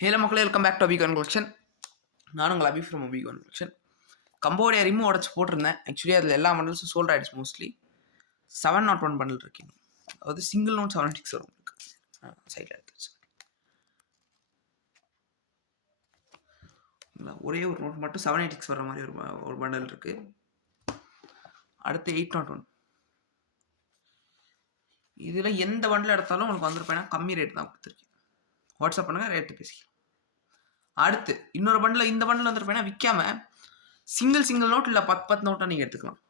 Hello மக்களே, welcome back to அபிகான் collection. நானும் உங்கள் அபி ஃப்ரம் அபிகான் கலெக்ஷன். கம்போடியா ரிமூவ் உடச்சு போட்டிருந்தேன். ஆக்சுவலி அதில் எல்லா பண்டல்ஸும் சோல்ட் ஆகிடுச்சு. மோஸ்ட்லி 701 பண்டல் இருக்கீங்க. அதாவது சிங்கிள் நோட் 76 வரும் உங்களுக்கு. சைடில் எடுத்துச்சு. ஒரே ஒரு நோட் மட்டும் 786 வர மாதிரி ஒரு பண்டல் இருக்குது. அடுத்து 801. இதில் எந்த பண்டல் எடுத்தாலும் உங்களுக்கு வந்துருப்பேன்னா கம்மி ரேட் தான் கொடுத்துருக்கேன். வாட்ஸ்அப் பண்ணுங்கள், ரேட்டு பேசிக்கலாம். அடுத்து இன்னொரு பண்டில், இந்த பண்டில் வந்துருப்பேன்னா விற்காம சிங்கிள் நோட் இல்லை 10 நோட்டாக நீங்கள் எடுத்துக்கலாம்.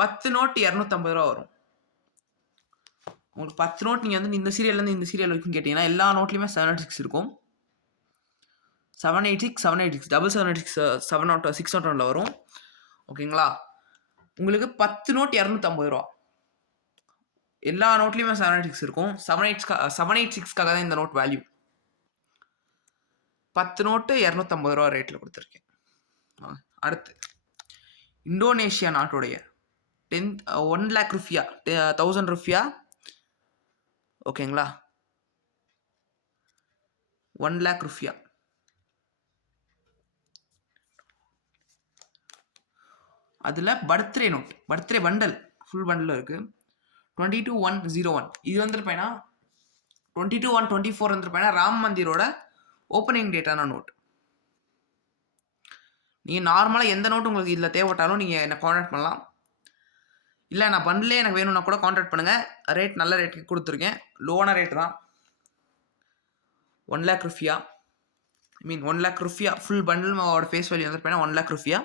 10 நோட் 250 ரூபா வரும் உங்களுக்கு. 10 நோட் நீங்கள் வந்து இந்த சீரியல்லேருந்து இந்த சீரியல் வரைக்கும் கேட்டிங்கன்னா எல்லா நோட்லேயுமே 786 இருக்கும். 786 786 601 வரும். ஓகேங்களா? உங்களுக்கு 10 நோட் 250 ரூபா. எல்லா நோட்லேயுமே 786 இருக்கும். 786க்காக தான் இந்த நோட் வேல்யூ. 10 நோட்டு 250 ரூபா ரேட்டில் கொடுத்துருக்கேன். அடுத்து இந்தோனேஷியா நாட்டுடைய 1 lakh ருப்பியா 1000 ருப்பியா. ஓகேங்களா? 1 lakh ருப்பியா. அதில் birthday note, birthday bundle, full bundle இருக்குது. 22-101. இது வந்துருப்பேன்னா 22-124 வந்துருப்பேன்னா ராம் மந்திரோட ஓப்பனிங் டேட்டான நோட். நீங்கள் நார்மலாக எந்த நோட்டு உங்களுக்கு இதில் தேவைப்பட்டாலும் நீங்கள் என்னை காண்டாக்ட் பண்ணலாம். இல்லை நான் பண்டிலே எனக்கு வேணும்னா கூட காண்டாக்ட் பண்ணுங்கள். ரேட் நல்ல ரேட்டுக்கு கொடுத்துருக்கேன். லோவான ரேட்டு தான். 1 lakh ருப்பியா, 1 lakh ருப்பியா ஃபுல் பண்டில் ஃபேஸ் வேல்யூ வந்துருப்பேன்னா 1 lakh ருப்பியா.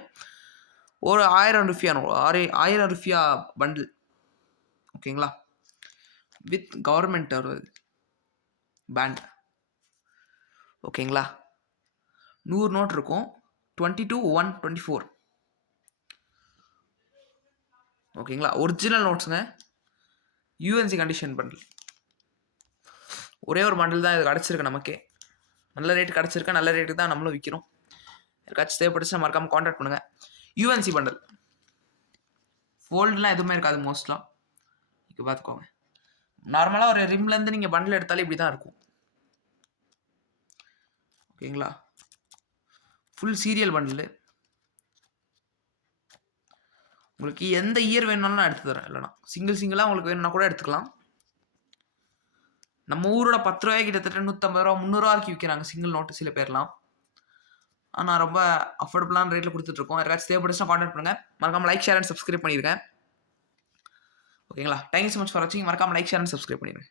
ஒரு 1000 ருப்பியா 1000 ருப்பியா பண்டில். ஓகேங்களா? வித் கவர்மெண்ட் வருது பேண்ட். ஓகேங்களா? 100 நோட் இருக்கும். 22-124. ஓகேங்களா? ஒரிஜினல் நோட்ஸுங்க. UNC condition bundle. ஒரே ஒரு பண்டில் தான் இது கிடச்சிருக்கு நமக்கே. நல்ல ரேட்டு கிடச்சிருக்கா. நல்ல ரேட்டுக்கு தான் நம்மளும் விற்கிறோம். யாருக்காச்சும் தேவைப்படுச்சுன்னா மறக்காமல் காண்டாக்ட் பண்ணுங்கள். UNC bundle. ஃபோல்டுலாம் எதுவுமே இருக்காது மோஸ்ட்லாம். இப்போ பார்த்துக்கோங்க. நார்மலாக ஒரு ரிம்லேருந்து நீங்கள் பண்டில் எடுத்தாலே இப்படி தான் இருக்கும். ஓகேங்களா? Full serial bundle. உங்களுக்கு எந்த இயர் வேணும்னாலும் நான் எடுத்து தரேன். இல்லைனா சிங்கிளாக உங்களுக்கு வேணும்னா கூட எடுத்துக்கலாம். நம்ம ஊரோட 10 ரூபாய் கிட்டத்தட்ட 150 ரூபா 300 ரூபா வரைக்கும் விற்கிறாங்க சிங்கிள் நோட்டு சில பேர்லாம். ஆனால் ரொம்ப அஃபோர்டபுளான ரேட்டில் கொடுத்துட்ருக்கோம். யாராச்சும் தேவைப்படுச்சுன்னா காண்டாக்ட் பண்ணுங்கள். மறக்காமல் லைக், ஷேர் அண்ட் சப்ஸ்கிரைப் பண்ணியிருக்கேன். ஓகேங்களா? தேங்க்யூ ஸோ மச் ஃபார் வாட்சிங். மறக்காமல் லைக், ஷேர் அண்ட் சப்ஸ்கிரைப் பண்ணிடுங்க.